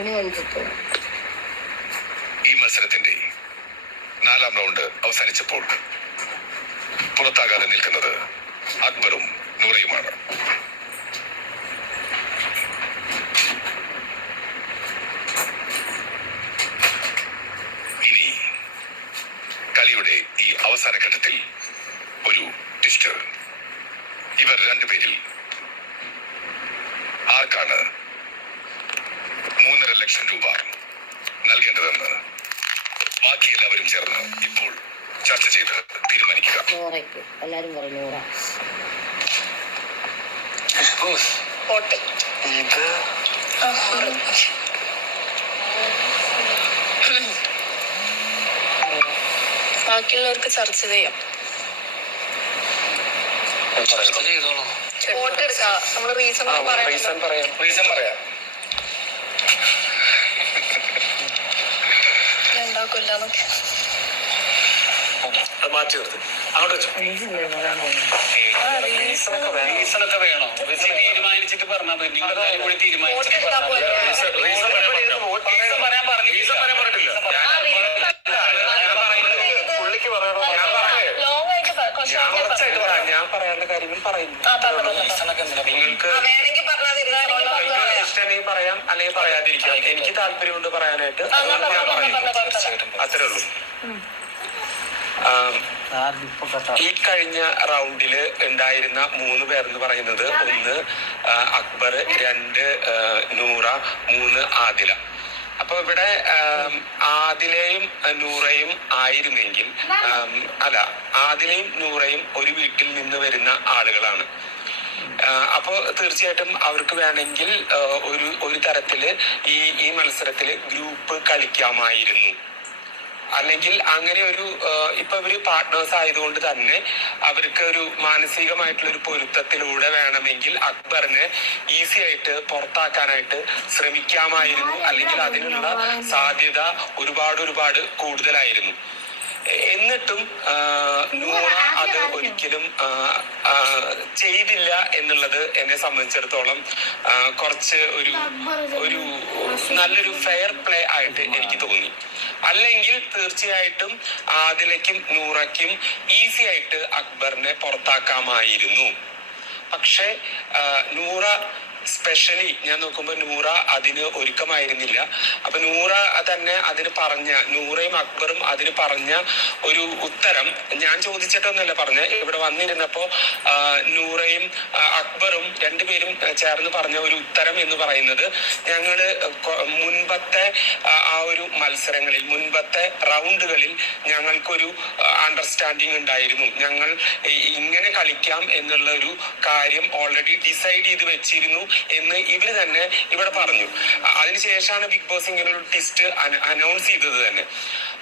ഈ മത്സരത്തിന്റെ 4ാം റൗണ്ട് അവസാനിച്ചപ്പോൾ പുറത്താകാതെ നിൽക്കുന്നത് അക്ബറും നൂറയുമാണ്. ഇനി കളിയുടെ ഈ അവസാന ഘട്ടത്തിൽ ഒരു ട്വിസ്റ്റ്. ഇവർ രണ്ടുപേരിൽ ആർക്കാണ് 3.5 ലക്ഷം രൂപ നൽകേണ്ടതെന്ന് ബാക്കി എല്ലാവരും ചേർന്ന് ഇപ്പോൾ ചർച്ച ചെയ്ത് തീരുമാനിക്കുക. എല്ലാരും പറഞ്ഞു ബാക്കിയുള്ളവർക്ക് ചർച്ച ചെയ്യാം. നമ്മള് റീസൺ പറയാം. ഉണ്ടാക്കില്ലാന്നൊക്കെ മാറ്റി നിർത്തി അങ്ങോട്ട് വെച്ചു. റീസണൊക്കെ വേണോ? തീരുമാനിച്ചിട്ട് പറഞ്ഞാൽ പറയാൻ പറഞ്ഞിട്ടില്ല. ഞാൻ പറയാനുള്ള കാര്യങ്ങൾ പറയുന്നു. നിങ്ങൾക്ക് ഇഷ്ടമെങ്കിൽ പറയാം, അല്ലെങ്കിൽ പറയാതിരിക്കാം. എനിക്ക് താല്പര്യമുണ്ട് പറയാനായിട്ട്, അത്രേ ഉള്ളൂ. ഈ കഴിഞ്ഞ റൗണ്ടില് ഉണ്ടായിരുന്ന 3 പേർ എന്ന് പറയുന്നത് 1 അക്ബർ, 2 നൂറ, 3 ആദില. അപ്പൊ ഇവിടെ ആദിലയും നൂറയും ആയിരുന്നെങ്കിൽ ആദിലയും നൂറയും ഒരു വീട്ടിൽ നിന്ന് വരുന്ന ആളുകളാണ്. അപ്പോ തീർച്ചയായിട്ടും അവർക്ക് വേണമെങ്കിൽ ഒരു തരത്തില് ഈ മത്സരത്തില് ഗ്രൂപ്പ് കളിക്കാമായിരുന്നു. അല്ലെങ്കിൽ അങ്ങനെ ഒരു ഇപ്പൊ ഇവര് പാർട്ട്നേഴ്സ് ആയതുകൊണ്ട് തന്നെ അവർക്ക് ഒരു മാനസികമായിട്ടുള്ള ഒരു പൊരുത്തത്തിലൂടെ വേണമെങ്കിൽ അക്ബറിനെ ഈസി ആയിട്ട് പുറത്താക്കാനായിട്ട് ശ്രമിക്കാമായിരുന്നു. അല്ലെങ്കിൽ അതിനുള്ള സാധ്യത ഒരുപാട് കൂടുതലായിരുന്നു. എന്നിട്ടും നൂറ അത് ഒരിക്കലും ചെയ്തില്ല എന്നുള്ളത് എന്നെ സംബന്ധിച്ചിടത്തോളം കുറച്ച് ഒരു നല്ലൊരു ഫെയർ പ്ലേ ആയിട്ട് എനിക്ക് തോന്നി. അല്ലെങ്കിൽ തീർച്ചയായിട്ടും ആദിലയ്ക്കും നൂറയ്ക്കും ഈസി ആയിട്ട് അക്ബറിനെ പുറത്താക്കാമായിരുന്നു. പക്ഷെ നൂറ സ്പെഷ്യലി ഞാൻ നോക്കുമ്പോൾ നൂറ അതിന് ഒരുക്കമായിരുന്നില്ല. അപ്പൊ നൂറ തന്നെ നൂറയും അക്ബറും അതിന് പറഞ്ഞ ഒരു ഉത്തരം ഞാൻ ചോദിച്ചിട്ടൊന്നുമല്ല പറഞ്ഞ. ഇവിടെ വന്നിരുന്നപ്പോ നൂറയും അക്ബറും രണ്ടുപേരും ചേർന്ന് പറഞ്ഞ ഒരു ഉത്തരം എന്ന് പറയുന്നത്, ഞങ്ങള് മുൻപത്തെ ആ ഒരു മത്സരങ്ങളിൽ, മുൻപത്തെ റൗണ്ടുകളിൽ ഞങ്ങൾക്കൊരു അണ്ടർസ്റ്റാൻഡിങ് ഉണ്ടായിരുന്നു. ഞങ്ങൾ ഇങ്ങനെ കളിക്കാം എന്നുള്ള ഒരു കാര്യം ഓൾറെഡി ഡിസൈഡ് ചെയ്ത് വെച്ചിരുന്നു എന്ന് ഇവര് തന്നെ ഇവിടെ പറഞ്ഞു. അതിനുശേഷമാണ് ബിഗ് ബോസ് ഇങ്ങനെ ഒരു ട്വിസ്റ്റ് അനൗൺസ് ചെയ്തത് തന്നെ.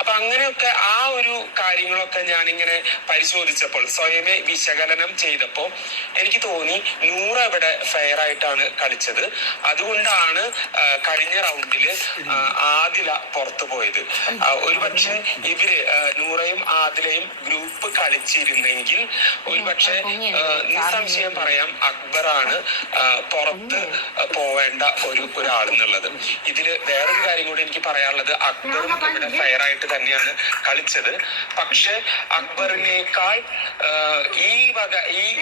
അപ്പൊ അങ്ങനെയൊക്കെ ആ ഒരു കാര്യങ്ങളൊക്കെ ഞാനിങ്ങനെ പരിശോധിച്ചപ്പോൾ, സ്വയമേ വിശകലനം ചെയ്തപ്പോ എനിക്ക് തോന്നി നൂറ ഇവിടെ ഫെയർ ആയിട്ടാണ് കളിച്ചത്. അതുകൊണ്ടാണ് കഴിഞ്ഞ റൗണ്ടില് ആദില പുറത്തു പോയത്. ഒരുപക്ഷെ ഇവര് നൂറയും ആദിലയും ഗ്രൂപ്പ് കളിച്ചിരുന്നെങ്കിൽ ഒരുപക്ഷെ നിസ്സംശയം പറയാം അക്ബറാണ് പുറത്ത് പോവേണ്ട ഒരാളെന്നുള്ളത്. ഇതില് വേറൊരു കാര്യം കൂടി എനിക്ക് പറയാനുള്ളത്, അക്ബറും ഇവിടെ ഫെയർ ആയിട്ട് തന്നെയാണ് കളിച്ചത്. പക്ഷെ അക്ബറിനേക്കാൾ ഈ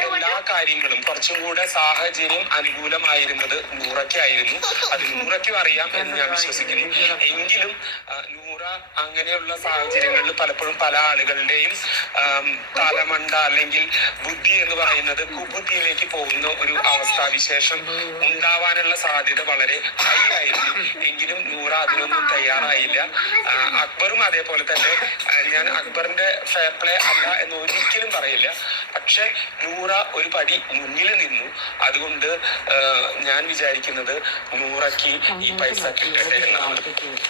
എല്ലാ കാര്യങ്ങളും കുറച്ചും കൂടെ സാഹചര്യം അനുകൂലമായിരുന്നത് നൂറയ്ക്കായിരുന്നു. അത് നൂറയ്ക്കും അറിയാം എന്ന് ഞാൻ വിശ്വസിക്കുന്നു. എങ്കിലും നൂറ അങ്ങനെയുള്ള സാഹചര്യങ്ങളിൽ പലപ്പോഴും പല ആളുകളുടെയും തലമണ്ട അല്ലെങ്കിൽ ബുദ്ധി എന്ന് പറയുന്നത് കുബുദ്ധിയിലേക്ക് പോകുന്ന ഒരു അവസ്ഥാവിശേഷം ഉണ്ടാവാനുള്ള സാധ്യത വളരെ ഹൈ ആയിരുന്നു. എങ്കിലും നൂറ അതിനൊന്നും തയ്യാറായില്ല. അക്ബറും അതേപോലെ തന്നെ. ഞാൻ അക്ബറിന്റെ ഫെയർ പ്ലേ അല്ല എന്ന് ഒരിക്കലും പറയില്ല. പക്ഷെ നൂറ ഒരു പടി മുന്നിൽ നിന്നു. അതുകൊണ്ട് ഞാൻ വിചാരിക്കുന്നത് നൂറയ്ക്ക് ഈ പൈസ കിട്ടട്ടെ എന്നാണ്.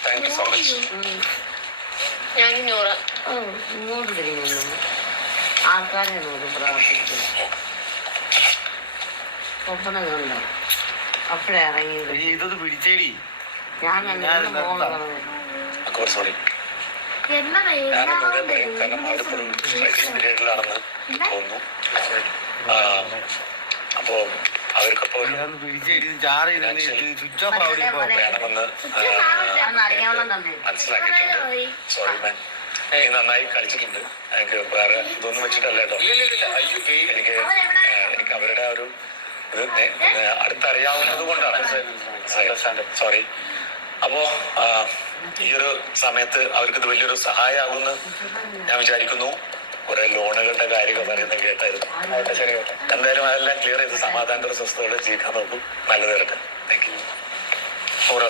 Thank you so much. ഞാൻ നൂറ ഇങ്ങോട്ട് തിരിഞ്ഞു ആൾക്കാരെ നോക്കും പ്രാർത്ഥിക്കും. ഒപ്പന കണ്ടോ അപ്പഴേ ഇറങ്ങിയത്. ഇതൊന്ന് പിടിച്ചേടി. ഞാൻ സോറി, കാരണം തോന്നുന്നു. അപ്പോ അവർക്കിപ്പോ സ്വിച്ച് ഓഫ് ആവില്ല. വേണമെന്ന് അറിയാവുന്ന തന്നെ മനസ്സിലാക്കിയിട്ടുണ്ട്. സോറി മാൻ, നീ നന്നായി കളിച്ചിട്ടുണ്ട്. എനിക്ക് വേറെ ഇതൊന്നും വെച്ചിട്ടല്ല കേട്ടോ. എനിക്ക് അവരുടെ ആ ഒരു ഇത് അടുത്തറിയാവുന്നത് കൊണ്ടാണ്. സോറി. അപ്പോ ഈ ഒരു സമയത്ത് അവർക്ക് ഇത് വലിയൊരു സഹായമാകുമെന്ന് ഞാൻ വിചാരിക്കുന്നു. കുറെ ലോണുകളുടെ കാര്യങ്ങൾ പറയുന്നത് കേട്ടായിരുന്നു. എന്തായാലും അതെല്ലാം ക്ലിയർ ചെയ്ത് സമാധാനത്തോടെ സ്വസ്ഥതയോടെ ജീവിക്കാൻ നോക്കും. നല്ലത് വരട്ടെ. Thank you. നൂറ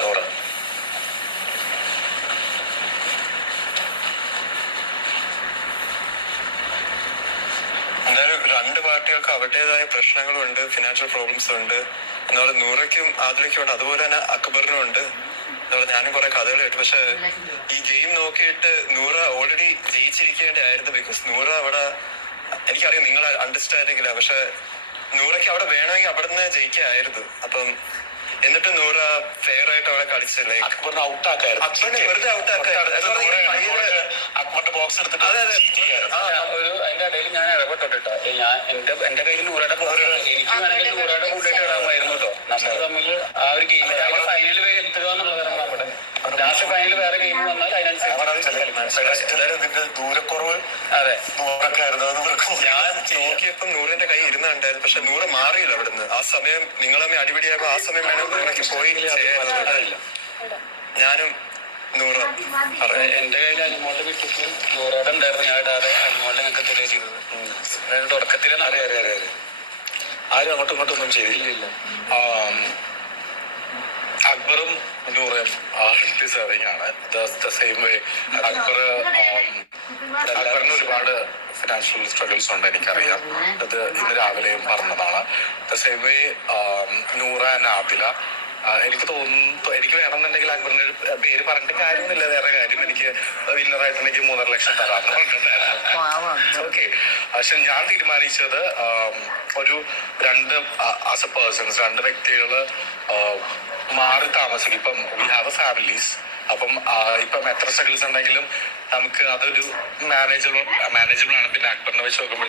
എന്തായാലും രണ്ട് പാർട്ടികൾക്ക് അവരുടേതായ പ്രശ്നങ്ങളുണ്ട്, ഫിനാൻഷ്യൽ പ്രോബ്ലംസ് ഉണ്ട്. എന്നാൽ നൂറയ്ക്കും ആദിലയ്ക്കും ഉണ്ട്, അതുപോലെ തന്നെ അക്ബറിനും ഉണ്ട്. അതുപോലെ ഞാനും കുറെ കഥകൾ കേട്ടു. പക്ഷെ ഈ ഗെയിം നോക്കിയിട്ട് നൂറ ഓൾറെഡി ജയിച്ചിരിക്കേണ്ടതായിരുന്നു. ബിക്കോസ് നൂറ അവിടെ, എനിക്കറിയാം നിങ്ങൾ അണ്ടർസ്റ്റാൻഡിങ്ങില്ല, പക്ഷെ നൂറയ്ക്ക് അവിടെ വേണമെങ്കിൽ അവിടെ നിന്ന് ജയിക്കായിരുന്നു. അപ്പം എന്നിട്ട് നൂറ ഫെയർ ആയിട്ട് അവിടെ കളിച്ചില്ലേ. അക്ബറിനെ ഔട്ടാക്കായിരുന്നു. അക്ബറിനെ വെറുതെ അക്ബറിന്റെ ബോക്സ് എടുത്തിട്ട് അതിന്റെ ഇടയിൽ ഞാൻ ഇടപെട്ടിട്ടാ. എന്റെ കയ്യിൽ നൂറയുടെ പോസ്റ്റ് എനിക്ക് വേണമെങ്കിൽ നൂറയുടെ കൂട്ടിയിട്ട് ഇടാമായിരുന്നു കേട്ടോ. നമ്മൾ തമ്മിൽ ആ ഒരു ഗെയിം ഫൈനൽ വരെ എത്തുക എന്നുള്ളതാണ് നമ്മുടെ ലാസ്റ്റ്. ഫൈനൽ വേറെ ഗെയിം വന്നാൽ അതിനനുസരിച്ച് ദൂരക്കുറവ്. അതെ, ഞാൻ നോക്കിയപ്പം നൂറിന്റെ കൈ ഇരുന്ന് കണ്ടായിരുന്നു. പക്ഷെ നൂറ് മാറിയില്ല അവിടുന്ന്. ആ സമയം നിങ്ങളെ അടിപിടിയായപ്പോ ആ സമയം വേണമെങ്കിൽ പോയി ചെയ്യാനില്ല. ഞാനും നൂറ് എന്റെ കയ്യിൽ അനിമോളുടെ വിട്ടിട്ട് നൂറോടെ ഉണ്ടായിരുന്നു. ഞാൻ ഇടാതെ അനിമോളുടെ ഞങ്ങൾക്ക് തെളിയ ചെയ്തത് തുടക്കത്തിലെ അറിയാം. ആരും അങ്ങോട്ടും ഇങ്ങോട്ടും ഒന്നും ചെയ്തില്ല. അക്ബറും നൂറും ഡിസേർവിംഗ് ആണ്. സെയിം വേ അക്ബറിന് ഒരുപാട് ഫിനാൻഷ്യൽ സ്ട്രഗിൾസ് ഉണ്ട്, എനിക്കറിയാം. അത് ഇന്ന് രാവിലെയും പറഞ്ഞതാണ്. Same way Noora and Adila. എനിക്ക് തോന്നുന്നു, എനിക്ക് വേണമെന്നുണ്ടെങ്കിൽ അക്ബറിന്റെ പേര് പറഞ്ഞിട്ട് കാര്യമൊന്നുമില്ല. വേറെ കാര്യം, എനിക്ക് വിന്നറായിട്ട് എനിക്ക് 3.5 ലക്ഷം തരാമെന്ന് പറഞ്ഞിട്ടുണ്ടായിരുന്നു. ഓക്കെ. പക്ഷെ ഞാൻ തീരുമാനിച്ചത് ഒരു ആസ് എ പേഴ്സൺസ് 2 വ്യക്തികള് മാറി താമസിക്കും. ഇപ്പം വി ഹാവ് എ ഫാമിലീസ്. അപ്പം ഇപ്പം എത്ര സ്ട്രഗിൾസ് ഉണ്ടെങ്കിലും നമുക്ക് അതൊരു മാനേജബിൾ ആണ്. പിന്നെ അക്ബറിനെ വെച്ച് നോക്കുമ്പോൾ